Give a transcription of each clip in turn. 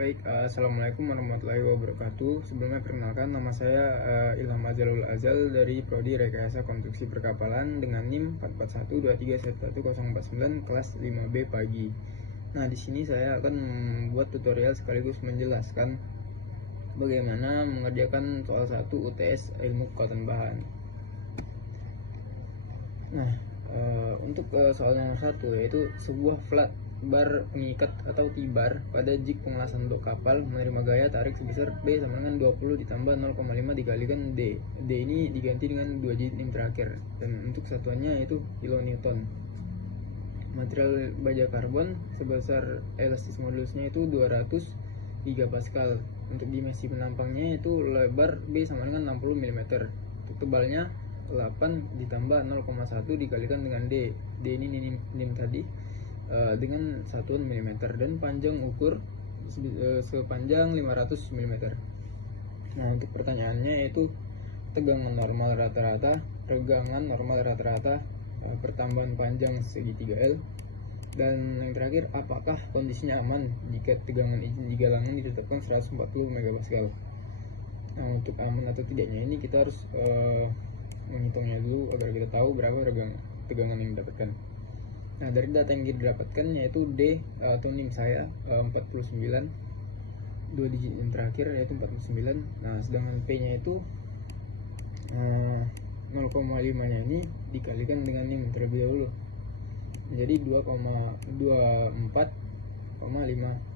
Baik, assalamualaikum warahmatullahi wabarakatuh. Sebelumnya perkenalkan, nama saya Ilham Azalul Azal dari Prodi Rekayasa Konstruksi Perkapalan dengan NIM 44123111049 kelas 5B pagi. Nah, di sini saya akan membuat tutorial sekaligus menjelaskan bagaimana mengerjakan soal 1 UTS ilmu kekuatan bahan. Nah, untuk soal nomor 1 yaitu sebuah flat bar pengikat atau T-bar pada jig pengelasan dok kapal menerima gaya tarik sebesar B sama dengan 20 ditambah 0,5 dikalikan D. D ini diganti dengan 2 digit NIM terakhir, dan untuk satuannya yaitu kilonewton. Material baja karbon sebesar elastis modulusnya itu 200 gigapascal. Untuk dimensi penampangnya itu lebar B sama dengan 60 mm. Untuk tebalnya 8 ditambah 0,1 dikalikan dengan D. D ini NIM tadi dengan satuan mm, dan panjang ukur sepanjang 500 mm. Nah, untuk pertanyaannya yaitu tegangan normal rata-rata, regangan normal rata-rata, pertambahan panjang segi 3L, dan yang terakhir apakah kondisinya aman jika tegangan izin galangan ditetapkan 140 MPa. Nah, untuk aman atau tidaknya ini kita harus menghitungnya dulu agar kita tahu berapa tegangan yang didapatkan. Nah, dari data yang kita dapatkan yaitu D atau NIM saya 49, 2 digit yang terakhir yaitu 49. Nah, sedangkan P nya itu 0,5 nya ini dikalikan dengan NIM terlebih dahulu menjadi 2,24,5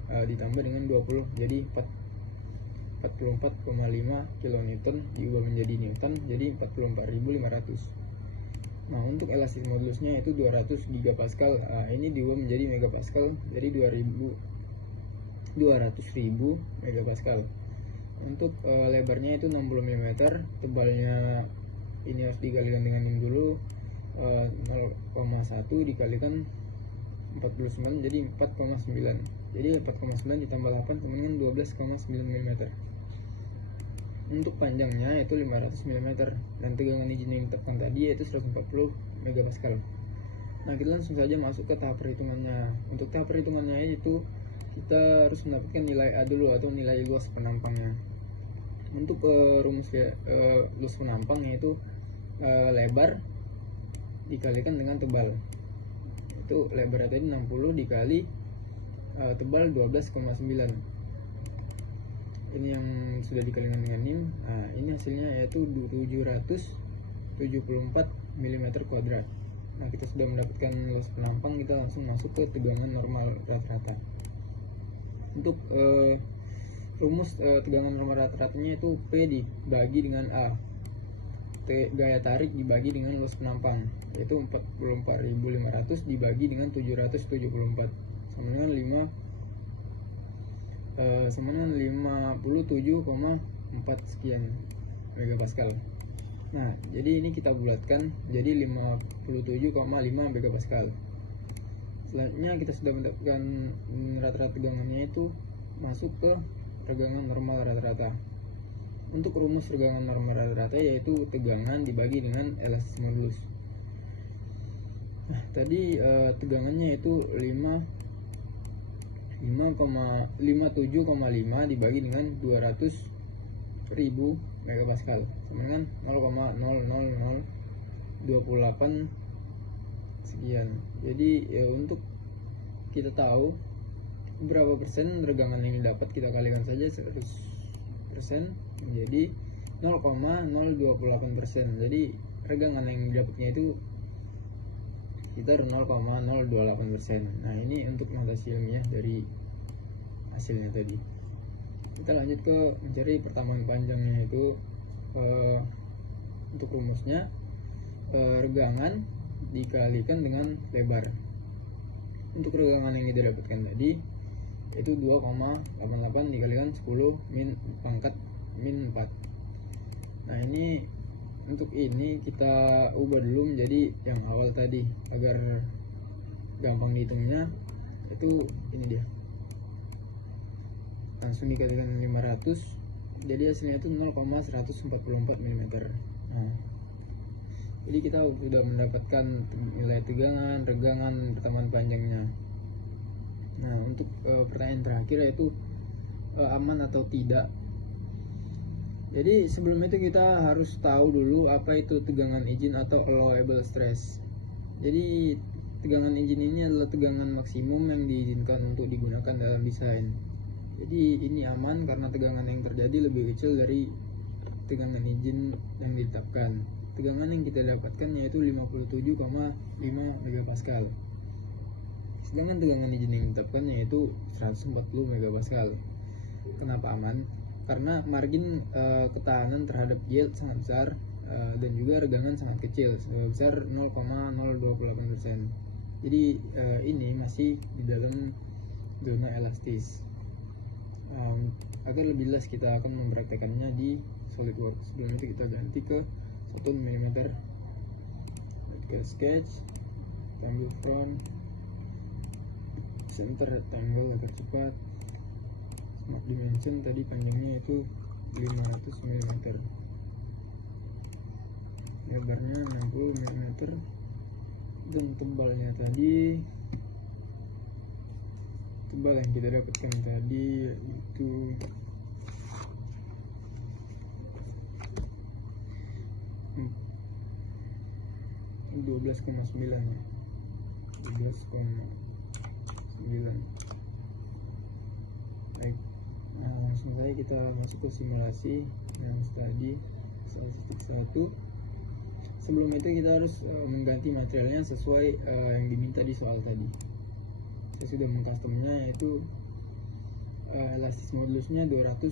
ditambah dengan 20 jadi 44,5 kilonewton diubah menjadi newton jadi 44.500. Nah, untuk elastis modulusnya itu 200 gigapascal. Ini diubah menjadi megapascal jadi 200.000 megapascal. Untuk lebarnya itu 60 mm, tebalnya ini harus dikalikan dengan min dulu, 0,1 dikalikan 49 jadi 4,9. Jadi 4,9 ditambah 8 sama dengan 12,9 mm. Untuk panjangnya yaitu 500 mm dan tegangan izin yang ditetapkan tadi yaitu 140 megapascal. Nah, kita langsung saja masuk ke tahap perhitungannya. Untuk tahap perhitungannya itu kita harus mendapatkan nilai A dulu atau nilai luas penampangnya. Untuk rumus luas penampang yaitu lebar dikalikan dengan tebal. Itu lebar tadi 60 dikali tebal 12,9. Ini yang sudah dikalikan dengan NIM. Nah, ini hasilnya yaitu 774 mm kuadrat. Nah, kita sudah mendapatkan luas penampang, kita langsung masuk ke tegangan normal rata-rata. Untuk rumus tegangan normal rata-ratanya itu P dibagi dengan A, gaya tarik dibagi dengan luas penampang, yaitu 44.500 dibagi dengan 774 sama dengan 57,4 sekian megapascal. Nah, jadi ini kita bulatkan jadi 57,5 megapascal. Selanjutnya kita sudah mendapatkan rata-rata tegangannya itu masuk ke regangan normal rata-rata. Untuk rumus regangan normal rata-rata yaitu tegangan dibagi dengan elastis modulus. Nah, tadi tegangannya itu 57,5 dibagi dengan 200.000 megapascal sama dengan 0,00028 sekian. Jadi untuk kita tahu berapa persen regangan yang didapat, kita kalikan saja 100% menjadi 0,028%. Jadi regangan yang didapatnya itu sekitar 0,028%. Nah, ini untuk notasi ilmiah dari hasilnya tadi. Kita lanjut ke mencari pertambahan panjangnya, itu untuk rumusnya regangan dikalikan dengan lebar. Untuk regangan yang kita dapatkan tadi itu 2,88 dikalikan 10 min pangkat min 4. Nah, ini untuk ini kita ubah dulu menjadi yang awal tadi agar gampang dihitungnya. Itu ini dia, langsung dikalikan 500 jadi hasilnya itu 0,144 mm. Nah, jadi kita sudah mendapatkan nilai tegangan, regangan, pertambahan panjangnya. Nah, untuk pertanyaan terakhir yaitu aman atau tidak. Jadi sebelum itu kita harus tahu dulu apa itu tegangan engine atau allowable stress. Jadi tegangan engine ini adalah tegangan maksimum yang diizinkan untuk digunakan dalam desain. Jadi ini aman karena tegangan yang terjadi lebih kecil dari tegangan engine yang ditetapkan. Tegangan yang kita dapatkan yaitu 57,5 MPa. Sedangkan tegangan engine yang ditetapkan yaitu 140 MPa. Kenapa aman? Karena margin ketahanan terhadap yield sangat besar dan juga regangan sangat kecil, sebesar 0,028%. Jadi ini masih di dalam zona elastis. Agar lebih jelas kita akan mempraktekannya di SolidWorks. Sebelum itu kita ganti ke 1 mm. Ke sketch, ambil front, center rectangle agar cepat. Smart dimension tadi panjangnya itu 500 mm, lebarnya 60 mm, dan tebalnya tadi, tebal yang kita dapatkan tadi itu 12,9 ya, 12,9. Baik, langsung saja kita masuk ke simulasi yang tadi statistik 1. Sebelum itu kita harus mengganti materialnya sesuai yang diminta di soal tadi. Saya sudah mengcustomnya, yaitu elastis modulusnya 200.000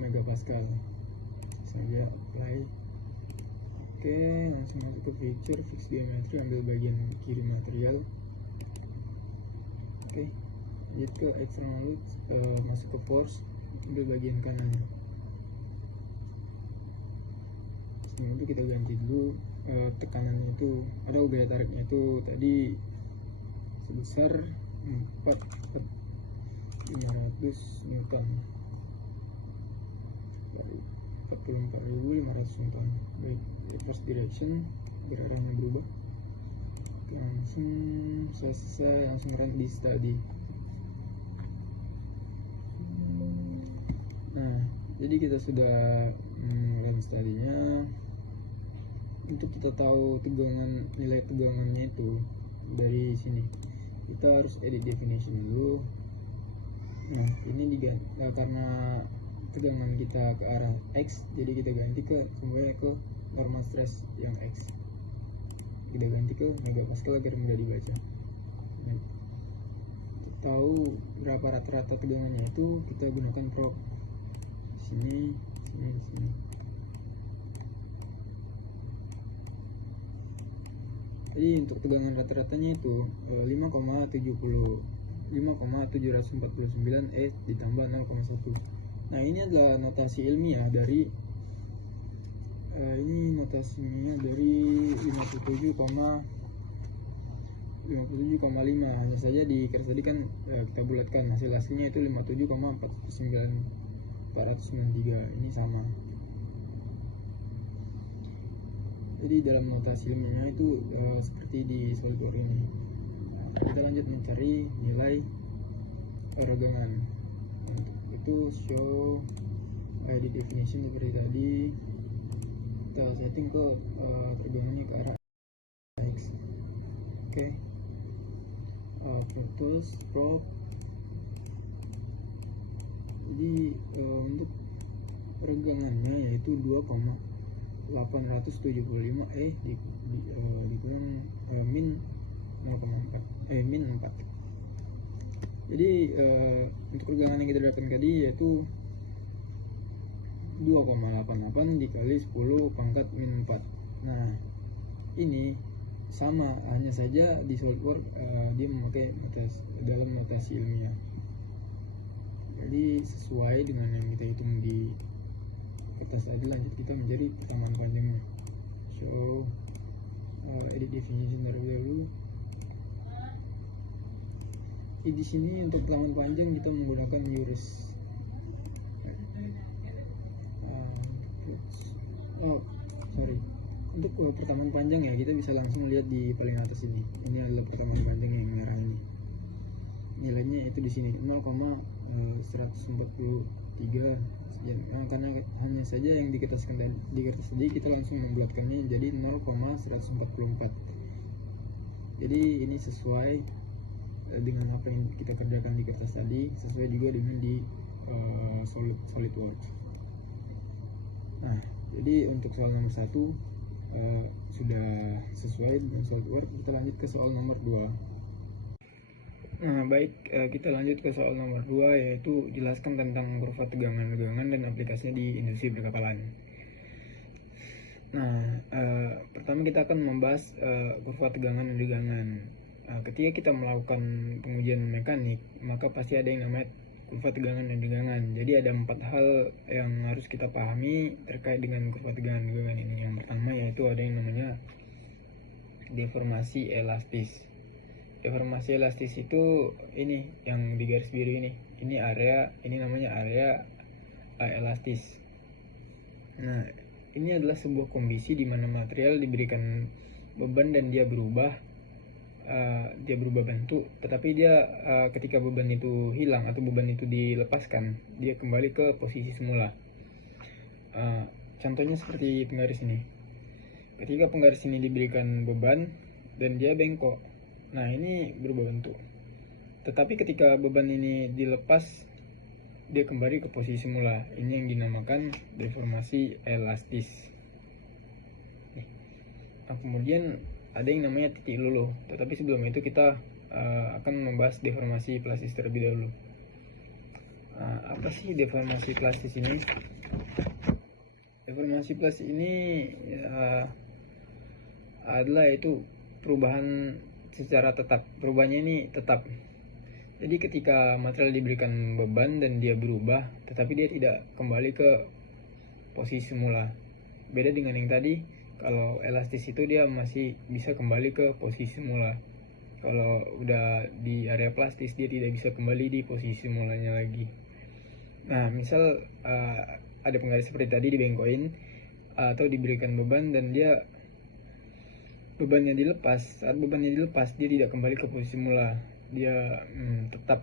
MPa. Saya apply. Oke, langsung masuk ke feature, fix geometry, ambil bagian kiri material. Oke, lanjut ke external load, masuk ke force, ambil bagian kanan. Sebelum itu kita ganti dulu tekanannya itu, atau gaya tariknya itu tadi sebesar 500 Newton, 44.500 Newton. Baik, reverse direction biar arahnya berubah. Langsung selesai, langsung run di study. Nah, jadi kita sudah run studinya. Untuk kita tahu tegangan, nilai tegangannya itu dari sini, kita harus edit definition dulu. Nah, ini diganti karena tegangan kita ke arah X, jadi kita ganti ke semuanya ke normal stress yang X. Kita ganti ke megapascal agar mudah dibaca. Nah, untuk tahu berapa rata-rata tegangannya itu, kita gunakan prop sini, sini, sini. Jadi untuk tegangan rata-ratanya itu 5,749 E ditambah 0,1. Nah, ini adalah notasi ilmiah dari ini notasinya dari 57,5. Hanya saja di garis tadi kan kita bulatkan, hasilnya itu 57,493. Ini sama. Jadi dalam notasi ilmiahnya itu seperti di SolidWorks ini. Nah, kita lanjut mencari nilai regangan. Untuk itu show ID definition seperti tadi. Kita setting ke regangannya ke arah X. Oke. Photos prop. Jadi untuk regangannya yaitu 2,875 dikurang min 0,4 min 4. Jadi untuk regangan yang kita dapatkan tadi yaitu 2,88 dikali 10 pangkat min 4. Nah, ini sama, hanya saja di SolidWorks dia memakai dalam notasi ilmiah. Jadi sesuai dengan yang kita hitung di kertas tadi, lanjut kita mencari persamaan panjangnya. Show edit definition terlebih dahulu. Di sini untuk persamaan panjang kita menggunakan URIS. Untuk persamaan panjang ya, kita bisa langsung lihat di paling atas ini. Ini adalah persamaan panjang yang merah ini. nilainya itu di sini 0,143 ya, karena hanya saja yang di kertas tadi kita langsung membulatkannya jadi 0,144. Jadi ini sesuai dengan apa yang kita kerjakan di kertas tadi, sesuai juga dengan di SolidWorks. Nah, jadi untuk soal nomor 1 sudah sesuai dengan SolidWorks. Kita lanjut ke soal nomor 2. Nah, baik, kita lanjut ke soal nomor 2, yaitu jelaskan tentang kurva tegangan-tegangan dan aplikasinya di industri perkapalan. Nah, pertama kita akan membahas kurva tegangan dan tegangan. Ketika kita melakukan pengujian mekanik, maka pasti ada yang namanya kurva tegangan dan tegangan. Jadi ada 4 hal yang harus kita pahami terkait dengan kurva tegangan dan tegangan ini. Yang pertama yaitu ada yang namanya deformasi elastis. Deformasi elastis itu ini yang di garis biru ini. Ini area, ini namanya area elastis. Nah, ini adalah sebuah kondisi di mana material diberikan beban dan dia berubah bentuk, tetapi dia ketika beban itu hilang atau beban itu dilepaskan, dia kembali ke posisi semula. Contohnya seperti penggaris ini. Ketika penggaris ini diberikan beban dan dia bengkok, nah ini berubah bentuk. Tetapi ketika beban ini dilepas, dia kembali ke posisi semula. Ini yang dinamakan deformasi elastis. Nah, kemudian ada yang namanya titik luluh. Tetapi sebelum itu kita akan membahas deformasi plastis terlebih dahulu. Apa sih deformasi plastis ini? Deformasi plastis ini adalah itu perubahan secara tetap. Perubahannya ini tetap. Jadi ketika material diberikan beban dan dia berubah, tetapi dia tidak kembali ke posisi semula. Beda dengan yang tadi, kalau elastis itu dia masih bisa kembali ke posisi semula. Kalau udah di area plastis, dia tidak bisa kembali di posisi semulanya lagi. Nah, misal ada penggaris seperti tadi dibengkokin atau diberikan beban dan dia bebannya dilepas. Saat bebannya dilepas, dia tidak kembali ke posisi semula. Dia tetap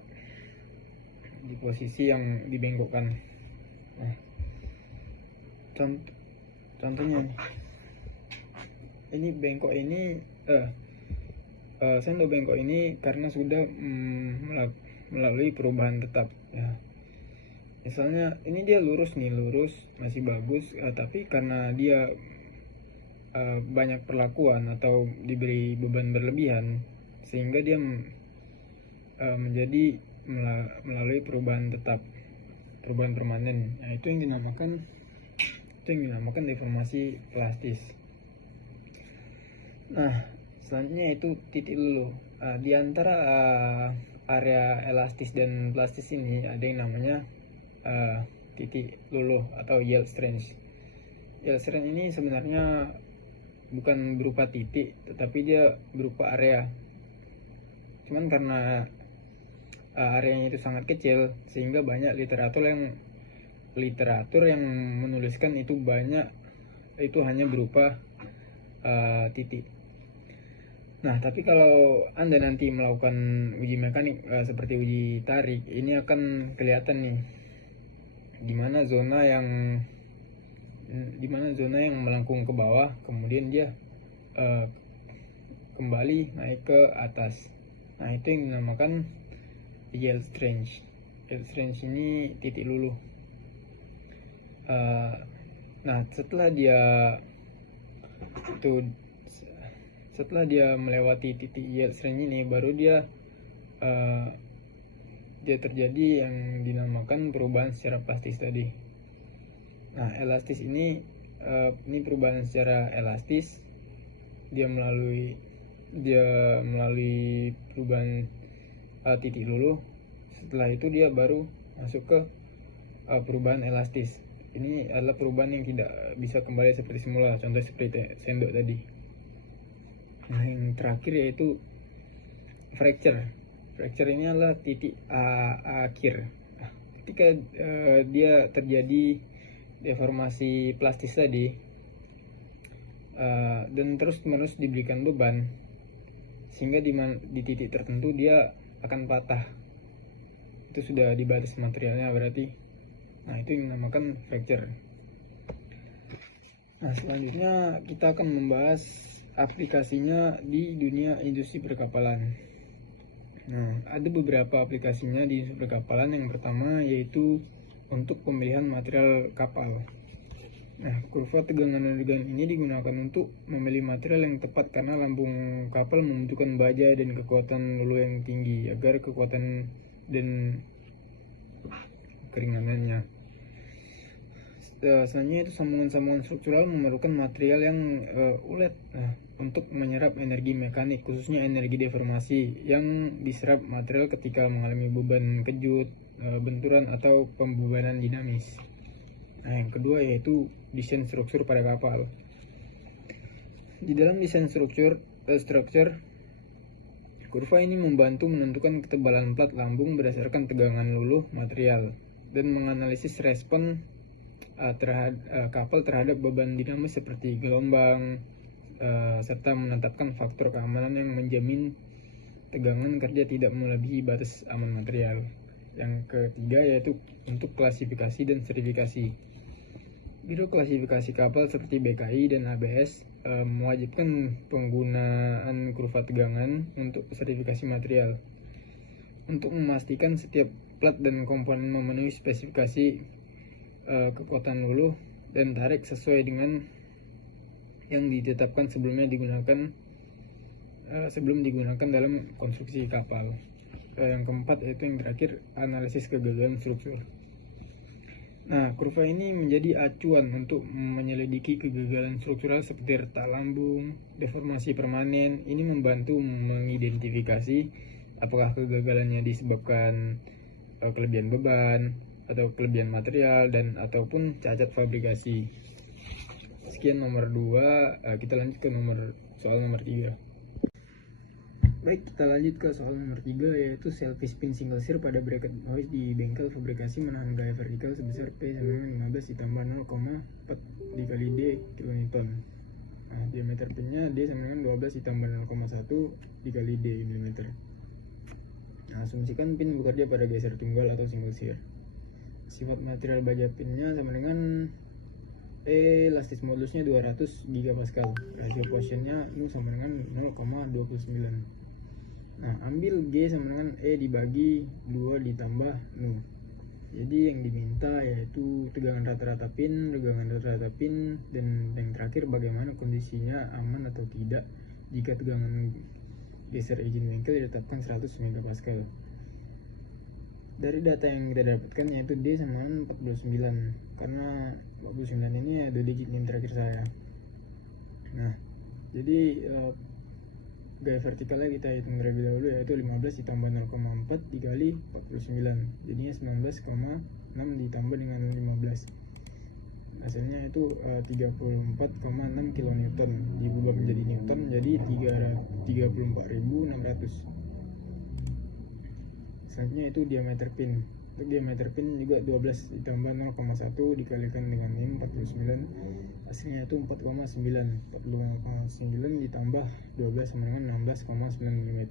di posisi yang dibengkokkan. Nah, contohnya nih, ini bengkok ini sendok bengkok ini karena sudah melalui perubahan tetap ya. Misalnya ini dia lurus masih bagus, tapi karena dia banyak perlakuan atau diberi beban berlebihan sehingga dia menjadi melalui perubahan tetap, perubahan permanen. Nah, itu yang dinamakan deformasi plastis. Nah, selanjutnya itu titik luluh. Di antara area elastis dan plastis ini ada yang namanya titik luluh atau yield strength. Yield strength ini sebenarnya bukan berupa titik, tetapi dia berupa area. Cuman karena areanya itu sangat kecil, sehingga banyak literatur yang menuliskan itu hanya berupa titik. Nah, tapi kalau Anda nanti melakukan uji mekanik seperti uji tarik, ini akan kelihatan nih dimana zona yang melengkung ke bawah, kemudian dia kembali naik ke atas. Nah, itu yang dinamakan yield strength. Yield strength ini titik luluh. Nah, setelah dia melewati titik yield strength ini, baru dia terjadi yang dinamakan perubahan secara plastis tadi. Nah, elastis ini perubahan secara elastis, dia melalui perubahan titik luluh. Setelah itu dia baru masuk ke perubahan elastis. Ini adalah perubahan yang tidak bisa kembali seperti semula, contoh seperti sendok tadi. Nah, yang terakhir yaitu fracture. Fracture ini adalah titik akhir. Ketika dia terjadi deformasi plastis tadi dan terus-menerus diberikan beban, sehingga di titik tertentu dia akan patah. itu sudah di batas materialnya berarti. Nah, itu yang dinamakan fracture. Nah, selanjutnya kita akan membahas aplikasinya di dunia industri perkapalan. Nah, ada beberapa aplikasinya di industri perkapalan. Yang pertama yaitu untuk pemilihan material kapal. Nah, kurva tegangan dan tegangan ini digunakan untuk memilih material yang tepat karena lambung kapal membutuhkan baja dan kekuatan lulu yang tinggi agar kekuatan dan keringanannya. Selanjutnya itu sambungan-sambungan struktural memerlukan material yang ulet untuk menyerap energi mekanik, khususnya energi deformasi yang diserap material ketika mengalami beban kejut, benturan atau pembebanan dinamis. Nah, yang kedua yaitu desain struktur pada kapal. Di dalam desain struktur, kurva ini membantu menentukan ketebalan plat lambung berdasarkan tegangan luluh material dan menganalisis respon kapal terhadap beban dinamis seperti gelombang, serta menetapkan faktor keamanan yang menjamin tegangan kerja tidak melebihi batas aman material. Yang ketiga yaitu untuk klasifikasi dan sertifikasi. Biro klasifikasi kapal seperti BKI dan ABS mewajibkan penggunaan kurva tegangan untuk sertifikasi material untuk memastikan setiap plat dan komponen memenuhi spesifikasi kekuatan luluh dan tarik sesuai dengan yang ditetapkan sebelum digunakan dalam konstruksi kapal. Yang keempat yaitu yang terakhir, analisis kegagalan struktur. Nah, kurva ini menjadi acuan untuk menyelidiki kegagalan struktural seperti retak lambung, deformasi permanen. Ini membantu mengidentifikasi apakah kegagalannya disebabkan kelebihan beban atau kelebihan material dan ataupun cacat fabrikasi. Sekian nomor 2, kita lanjut ke soal nomor 3. Baik, kita lanjut ke soal nomor 3 yaitu selfish pin single sear pada bracket hoist di bengkel fabrikasi menahan gaya vertikal sebesar P sama dengan 15 ditambah 0,4 dikali D kilonewton. Nah, diameter pinnya D sama dengan 12 ditambah 0,1 dikali D mm. Nah, asumsikan pin bekerja pada geser tunggal atau single sear. Sifat material baja pinnya sama dengan elastis modulusnya 200 GPa, rasio Poissonnya itu sama dengan 0,29. Nah, ambil G sama dengan E dibagi 2 ditambah Nu. Jadi yang diminta yaitu tegangan rata-rata pin, dan yang terakhir bagaimana kondisinya aman atau tidak jika tegangan geser izin bengkel ditetapkan 100 MPa. Dari data yang kita dapatkan yaitu D sama dengan 49, karena 49 ini ada digit yang terakhir saya. Nah, jadi gaya vertikalnya kita hitung terlebih dahulu yaitu 15 ditambah 0,4 dikali 49, jadinya 19,6 ditambah dengan 15, hasilnya itu 34,6 kilonewton, diubah menjadi newton menjadi 34.600. Selanjutnya itu diameter pin. Untuk diameter pin juga 12 ditambah 0,1 dikalikan dengan 49, hasilnya itu 4,9. 45,9 ditambah 12 sama dengan 16,9 mm.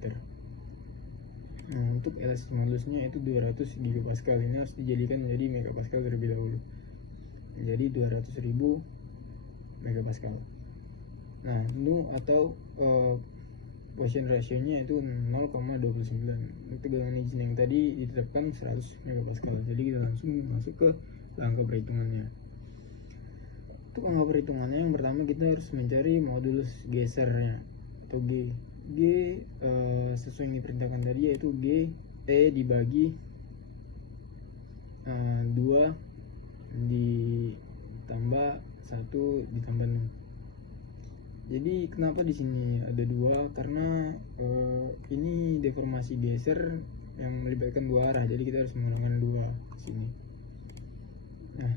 Nah, untuk elastis modulusnya itu 200 GPa. Ini harus dijadikan menjadi megapascal terlebih dahulu. Jadi 200.000 megapascal. Nah, Nu atau Poisson ratio-nya itu 0,29. Tegangan izin yang tadi ditetapkan 100 MPa. Jadi kita langsung masuk ke angka perhitungannya. Untuk angka perhitungannya yang pertama kita harus mencari modulus gesernya atau G. Sesuai yang diperintahkan tadi yaitu G E dibagi 2 ditambah 1 ditambah 6. Jadi kenapa di sini ada 2? Karena ini deformasi geser yang melibatkan 2 arah, jadi kita harus menggunakan 2 di sini. Nah,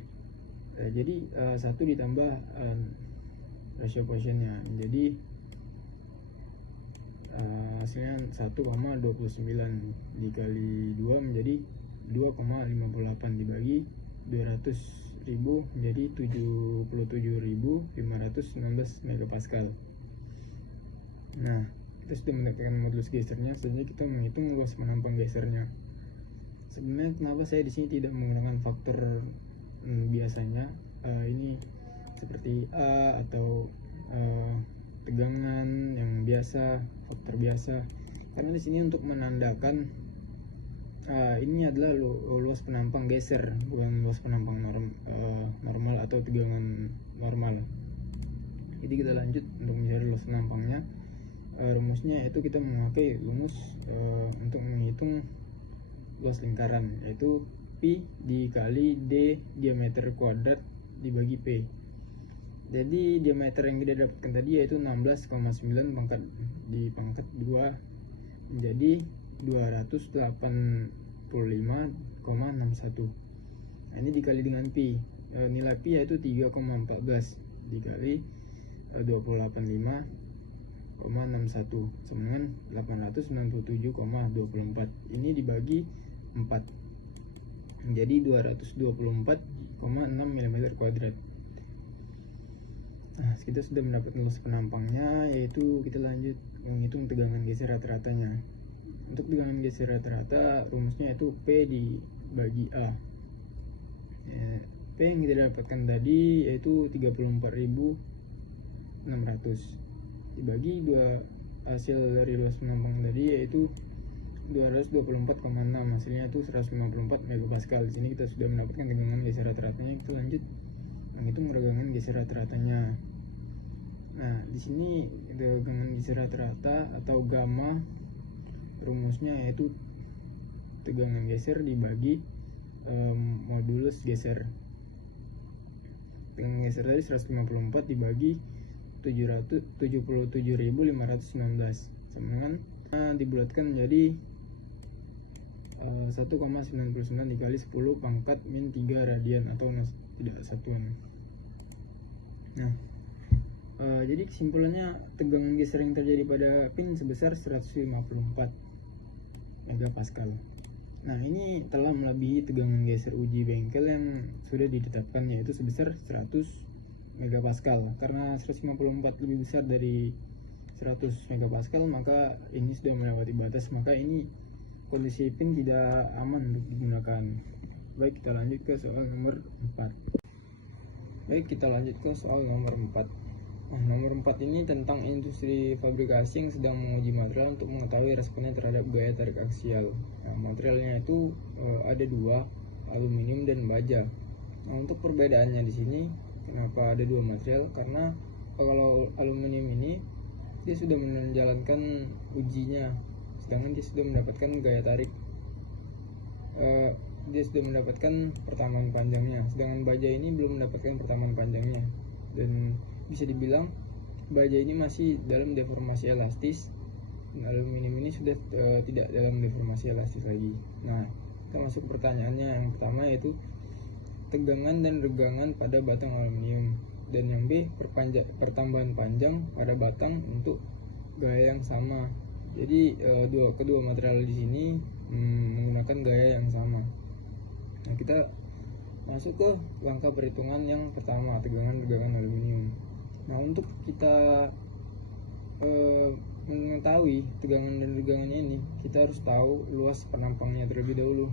jadi 1 ditambah rasio Poissonnya menjadi hasilnya 1,29 dikali 2 menjadi 2,58 dibagi 200.000 menjadi 77.519 megapascal. Nah, kita sudah mendapatkan modulus gesernya, selanjutnya kita menghitung luas menampang gesernya. Sebenarnya kenapa saya di sini tidak menggunakan faktor biasanya ini seperti A atau tegangan yang biasa, faktor biasa, karena di sini untuk menandakan ini adalah luas penampang geser, bukan luas penampang normal atau tegangan normal. Jadi kita lanjut untuk mencari luas penampangnya. Rumusnya itu kita memakai rumus untuk menghitung luas lingkaran, yaitu Pi dikali D diameter kuadrat dibagi P. Jadi diameter yang kita dapatkan tadi yaitu 16,9 pangkat 2 menjadi 285,61. Nah, ini dikali dengan Pi. Nilai Pi yaitu 3,14 dikali 285,61 sama dengan 897,24. Ini dibagi 4 menjadi 224,6 mm kuadrat. Nah, kita sudah mendapatkan luas penampangnya, yaitu kita lanjut menghitung tegangan geser rata-ratanya. Untuk tegangan geser rata-rata rumusnya itu P dibagi A. P yang kita dapatkan tadi yaitu 34.600 dibagi hasil dari luas penampang tadi yaitu 224,6, hasilnya itu 154 megapascal. Di sini kita sudah mendapatkan tegangan geser rata-ratanya. Kita lanjut menghitung tegangan geser rata-ratanya. Nah, di sini tegangan geser rata-rata atau gamma rumusnya yaitu tegangan geser dibagi modulus geser. Tegangan geser tadi 154 dibagi 77.519 sama dengan dibulatkan menjadi 1,99 dikali 10 pangkat min 3 radian atau tidak satuan. Nah, jadi kesimpulannya tegangan geser yang terjadi pada pin sebesar 154 megapascal. Nah, ini telah melebihi tegangan geser uji bengkel yang sudah ditetapkan yaitu sebesar 100 megapascal. Karena 154 lebih besar dari 100 megapascal, maka ini sudah melewati batas, maka ini kondisi pin tidak aman untuk digunakan. Baik, kita lanjut ke soal nomor 4. Nah, nomor 4 ini tentang industri fabrikasi yang sedang menguji material untuk mengetahui responnya terhadap gaya tarik aksial. Nah, materialnya itu ada dua, aluminium dan baja. Nah, untuk perbedaannya di sini, kenapa ada dua material? Karena kalau aluminium ini dia sudah menjalankan ujinya, sedangkan dia sudah mendapatkan gaya tarik, dia sudah mendapatkan pertamaan panjangnya, sedangkan baja ini belum mendapatkan pertamaan panjangnya. Dan bisa dibilang baja ini masih dalam deformasi elastis, dan aluminium ini sudah tidak dalam deformasi elastis lagi. Nah, kita masuk pertanyaannya yang pertama, yaitu tegangan dan regangan pada batang aluminium, dan yang B, pertambahan panjang pada batang untuk gaya yang sama. Jadi kedua material di sini menggunakan gaya yang sama. Nah, kita masuk ke langkah perhitungan yang pertama, tegangan regangan aluminium. Nah, untuk kita mengetahui tegangan dan regangannya ini, kita harus tahu luas penampangnya terlebih dahulu.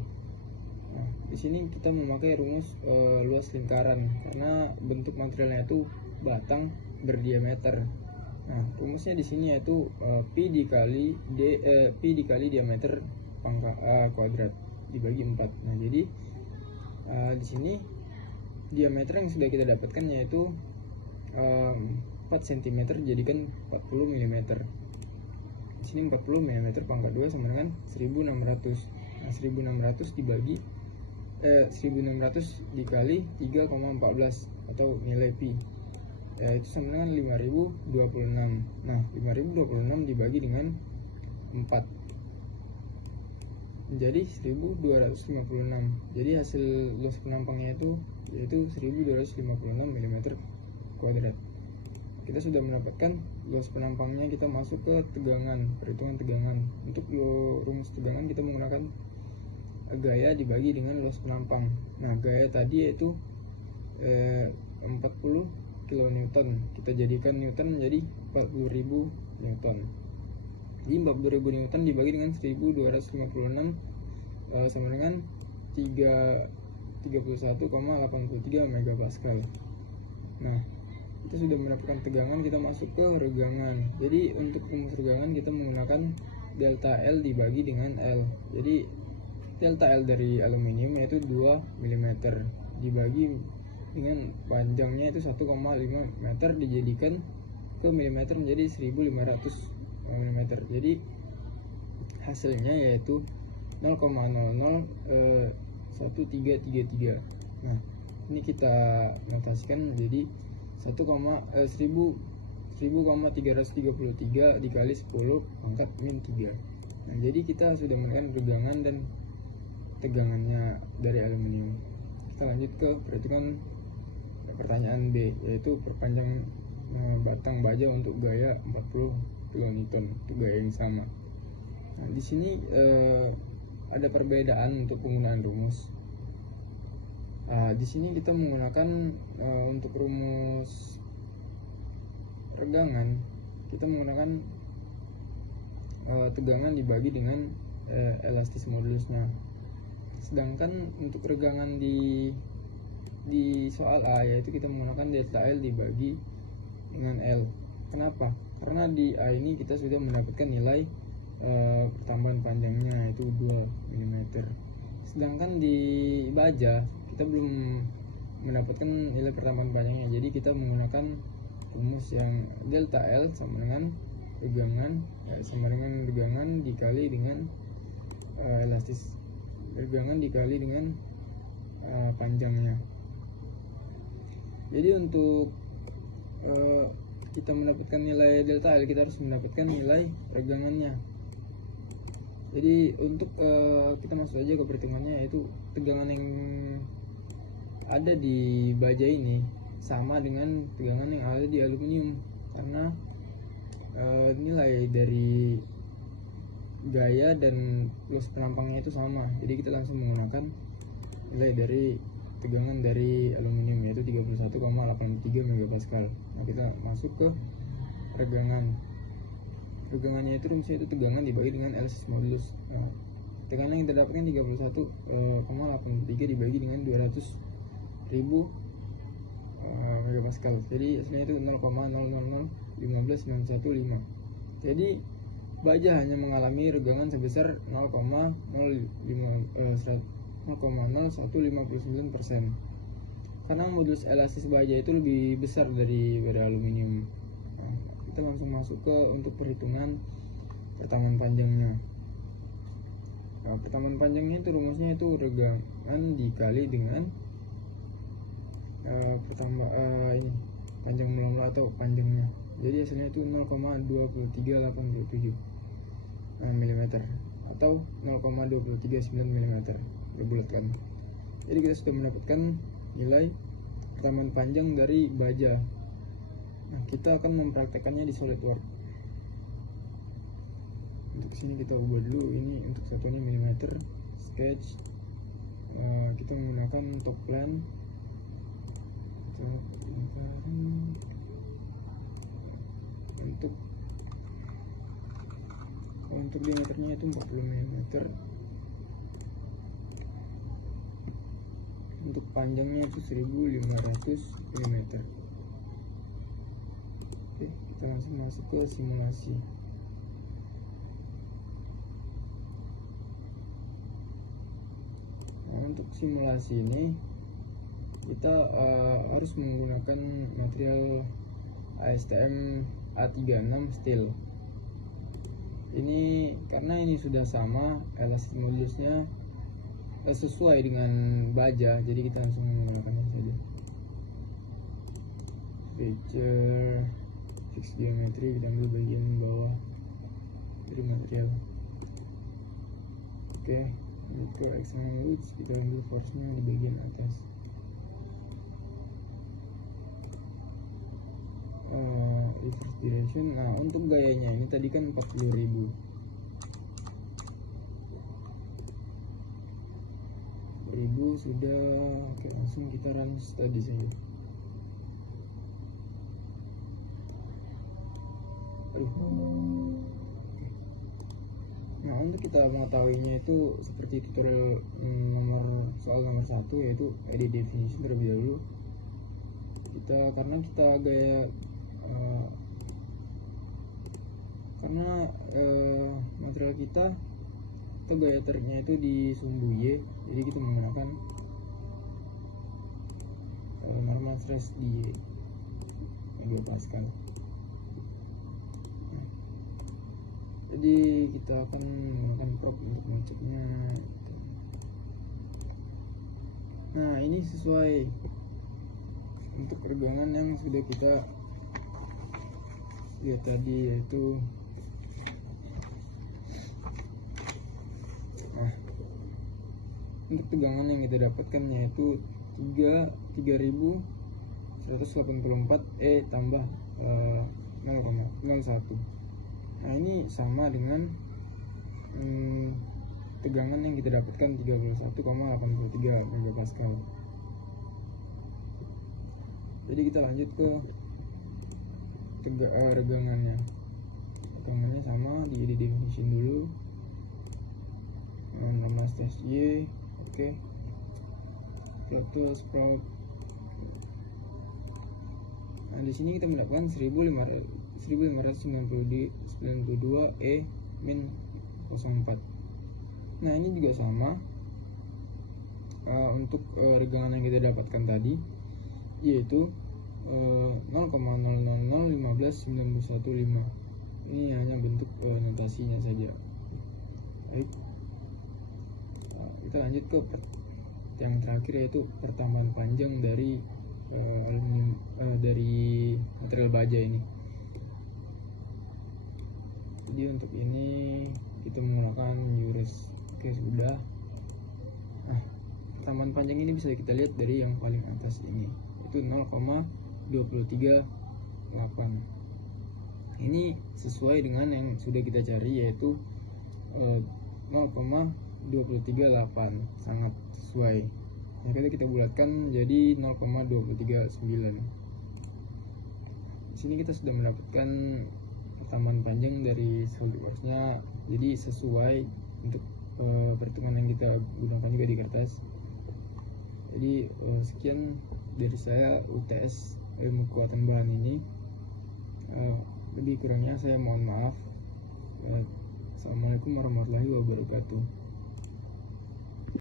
Nah, di sini kita memakai rumus luas lingkaran karena bentuk materialnya itu batang berdiameter. Nah, rumusnya di sini yaitu Pi dikali diameter pangkat kuadrat dibagi 4. Nah, jadi di sini diameter yang sudah kita dapatkan yaitu 4 cm jadikan 40 mm. Di sini 40 mm pangkat 2 sama dengan 1600. Nah, 1600 dibagi 1600 dikali 3,14 atau nilai pi, itu sama dengan 5026. Nah, 5026 dibagi dengan 4 menjadi 1256. Jadi hasil luas penampangnya itu yaitu 1256 mm kuadrat. Kita sudah mendapatkan luas penampangnya. Kita masuk ke tegangan, perhitungan tegangan. Untuk rumus tegangan kita menggunakan gaya dibagi dengan luas penampang. Nah, gaya tadi yaitu 40 kN, kita jadikan Newton menjadi 40.000 Newton. Jadi 40.000 Newton dibagi dengan 1256 sama dengan 31,83 megapascal. Nah, kita sudah mendapatkan tegangan, kita masuk ke regangan. Jadi untuk rumus regangan kita menggunakan delta L dibagi dengan L. Jadi delta L dari aluminium yaitu 2 mm dibagi dengan panjangnya itu 1,5 meter dijadikan ke milimeter menjadi 1500 mm. Jadi hasilnya yaitu 0,001333. Nah, ini kita notasikan jadi 1000,333 dikali 10 pangkat min 3. Nah, jadi kita sudah menekan regangan dan tegangannya dari aluminium. Kita lanjut ke perhitungan pertanyaan B, yaitu perpanjang batang baja untuk gaya 40 kN untuk gaya yang sama. Nah, di sini ada perbedaan untuk penggunaan rumus. Di sini kita menggunakan untuk rumus regangan, kita menggunakan tegangan dibagi dengan elastis modulusnya. Sedangkan untuk regangan di soal A yaitu kita menggunakan delta L dibagi dengan L. Kenapa? Karena di A ini kita sudah mendapatkan nilai pertambahan panjangnya yaitu 2 mm. Sedangkan di baja kita belum mendapatkan nilai pertambahan panjangnya. Jadi kita menggunakan rumus yang delta L sama dengan regangan dikali dengan elastis regangan dikali dengan panjangnya. Jadi untuk kita mendapatkan nilai delta L kita harus mendapatkan nilai regangannya. Jadi untuk kita masuk aja ke perhitungannya, yaitu tegangan yang ada di baja ini sama dengan tegangan yang ada di aluminium, karena nilai dari gaya dan plus perampangnya itu sama. Jadi kita langsung menggunakan nilai dari tegangan dari aluminium yaitu 31,83 megapascal. Nah, kita masuk ke regangan. Regangannya itu rumusnya itu tegangan dibagi dengan elastis modulus. Nah, tegangan yang kita dapatkan 31,83 dibagi dengan 200.000 megapascal. Jadi hasilnya itu 0,00015915. Jadi baja hanya mengalami regangan sebesar 0,0159% karena modulus elastis baja itu lebih besar daripada aluminium. Nah, kita langsung masuk ke untuk perhitungan pertamaan panjangnya. Nah, pertamaan panjangnya itu rumusnya itu regangan dikali dengan ini panjang mula-mula atau panjangnya. Jadi hasilnya itu 0,2387 mm atau 0,239 mm dibulatkan. Jadi kita sudah mendapatkan nilai pertamaan panjang dari baja. Nah, kita akan mempraktekannya di SolidWorks. Untuk sini kita ubah dulu, ini untuk satuannya mm, sketch. Kita menggunakan top plan. Untuk diameternya itu 40 mm. Untuk panjangnya itu 1500 mm. Oke, kita langsung masuk ke simulasi. Nah, untuk simulasi ini kita harus menggunakan material ASTM A36 steel. Ini karena ini sudah sama elastis modulusnya sesuai dengan baja, jadi kita langsung menggunakannya saja. Feature fix geometry, kita ambil bagian bawah dari material. Oke, untuk external loads kita ambil force-nya di bagian atas. Reverse direction. Nah, untuk gayanya ini tadi kan 40.000. Sudah. Oke, langsung kita run study saja. Aduh. Nah, untuk kita mengetahuinya itu seperti tutorial soal nomor 1, yaitu ID definition terlebih dahulu. Karena kita gaya material kita gaya tariknya itu di sumbu Y, jadi kita menggunakan normal stress di megapascal. Jadi kita akan menggunakan prop untuk mengeceknya. Nah, ini sesuai untuk regangan yang sudah kita lihat tadi, yaitu untuk tegangan yang kita dapatkan yaitu 3184 E tambah 0,01. Nah, ini sama dengan tegangan yang kita dapatkan 31,83 megapascal. Jadi kita lanjut ke regangannya. Regangannya sama, di definition dulu. Normal stress Y, oke. Fluctuous probe. Nah, di sini kita mendapatkan 1592 E min 04. Nah, ini juga sama untuk regangan yang kita dapatkan tadi, yaitu 0,00015915. Ini hanya bentuk notasinya saja. Baik, kita lanjut ke yang terakhir, yaitu pertambahan panjang dari aluminium, dari material baja ini. Jadi untuk ini kita menggunakan Eurus. Oke, sudah. Nah, pertambahan panjang ini bisa kita lihat dari yang paling atas ini, itu 0,238. Ini sesuai dengan yang sudah kita cari, yaitu 0,238, sangat sesuai. Nah, kita bulatkan jadi 0,239. Di sini kita sudah mendapatkan pertambahan panjang dari SolidWorks-nya, jadi sesuai untuk perhitungan yang kita gunakan juga di kertas. Jadi sekian dari saya UTS ilmu kekuatan bahan ini. Lebih kurangnya saya mohon maaf. Assalamualaikum warahmatullahi wabarakatuh.